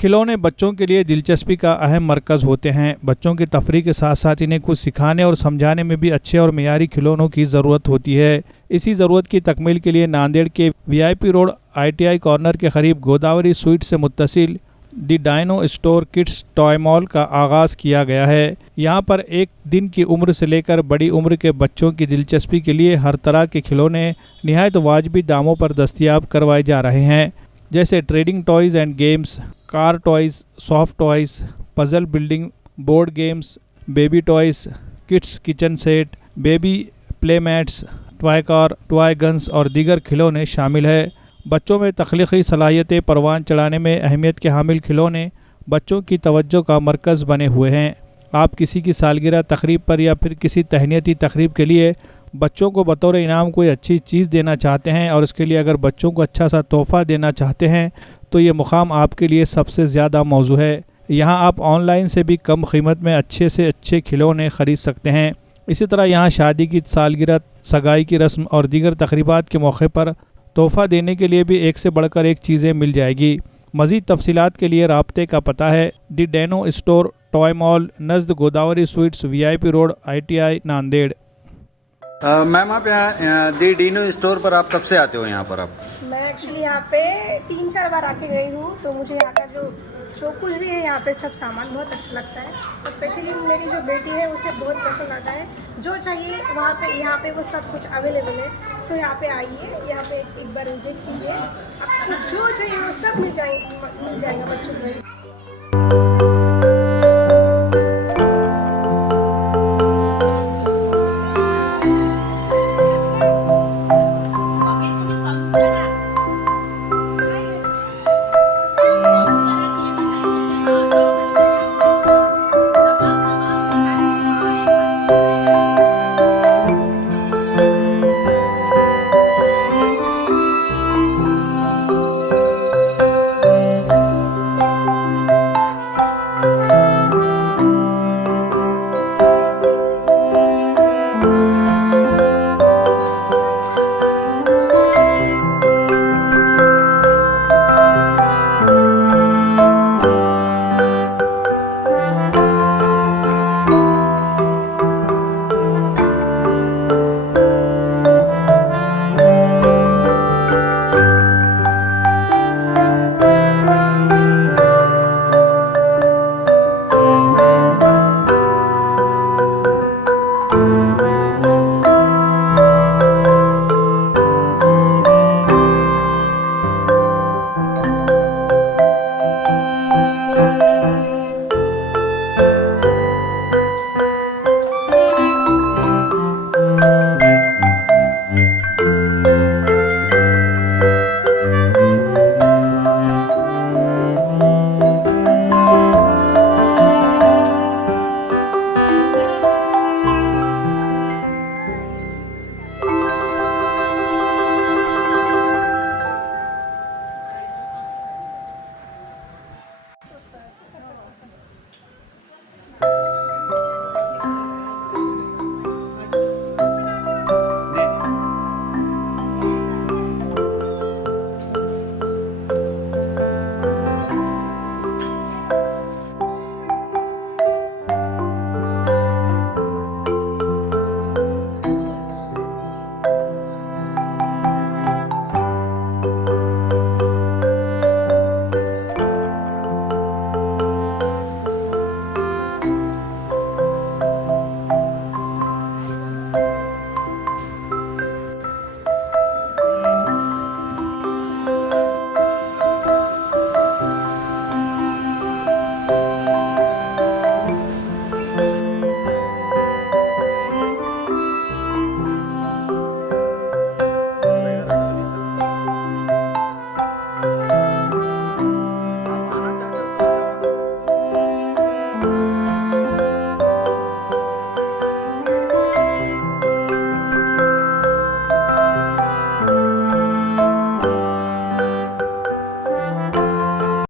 खिलौने बच्चों के लिए दिलचस्पी का अहम मरकज़ होते हैं। बच्चों की तफरीह के साथ साथ इन्हें कुछ सिखाने और समझाने में भी अच्छे और मियारी खिलौनों की ज़रूरत होती है। इसी ज़रूरत की तकमील के लिए नांदेड़ के वीआईपी रोड ITI कॉर्नर के करीब गोदावरी स्वीट से मुत्तसिल the dino store kids toy mall का आगाज़ किया गया है। यहाँ पर एक दिन की उम्र से लेकर बड़ी उम्र के बच्चों की दिलचस्पी के लिए हर तरह के खिलौने निहायत वाजबी दामों पर दस्तयाब करवाए जा रहे हैं, जैसे trading toys and games, car toys, soft toys, puzzle building board games, baby toys, kids kitchen set, baby play mats, toy car, toy guns और दीगर खिलौने शामिल है। बच्चों में तख्लीकी सलाहियतें परवान चढ़ाने में अहमियत के हामिल खिलौने बच्चों की तवज्जो का मरकज़ बने हुए हैं। आप किसी की सालगिरह तकरीब पर या फिर किसी तहनीती तकरीब के लिए बच्चों को बतौर इनाम कोई अच्छी चीज़ देना चाहते हैं और उसके लिए अगर बच्चों को अच्छा सा तोहफ़ा देना चाहते हैं तो ये मुकाम आपके लिए सबसे ज़्यादा मौजू है। यहाँ आप ऑनलाइन से भी कम कीमत में अच्छे से अच्छे खिलौने ख़रीद सकते हैं। इसी तरह यहाँ शादी की सालगिरह, सगाई की रस्म और दीगर तकरीबात के मौके पर तोहफ़ा देने के लिए भी एक से बढ़कर एक चीज़ें मिल जाएगी। मज़ीद तफसीलात के लिए राब्ते का पता है the dino store toy mall नज़द Godavari sweets VIP road ITI Nanded. Ma'am आप यहाँ दी डीनो स्टोर पर आप कब से आते हो यहाँ पर आप? मैं एक्चुअली यहाँ पे 3-4 बार आके गई हूँ, तो मुझे यहाँ का जो कुछ भी है यहाँ पे सब सामान बहुत अच्छा लगता है। स्पेशली मेरी जो बेटी है उसे बहुत पसंद आता है। जो चाहिए वहाँ पे यहाँ पे वो सब कुछ अवेलेबल है। सो यहाँ पे आइए, यहाँ पे एक बार विजिट कीजिए, आपको जो चाहिए वो सब मिल जाएगा बच्चों को।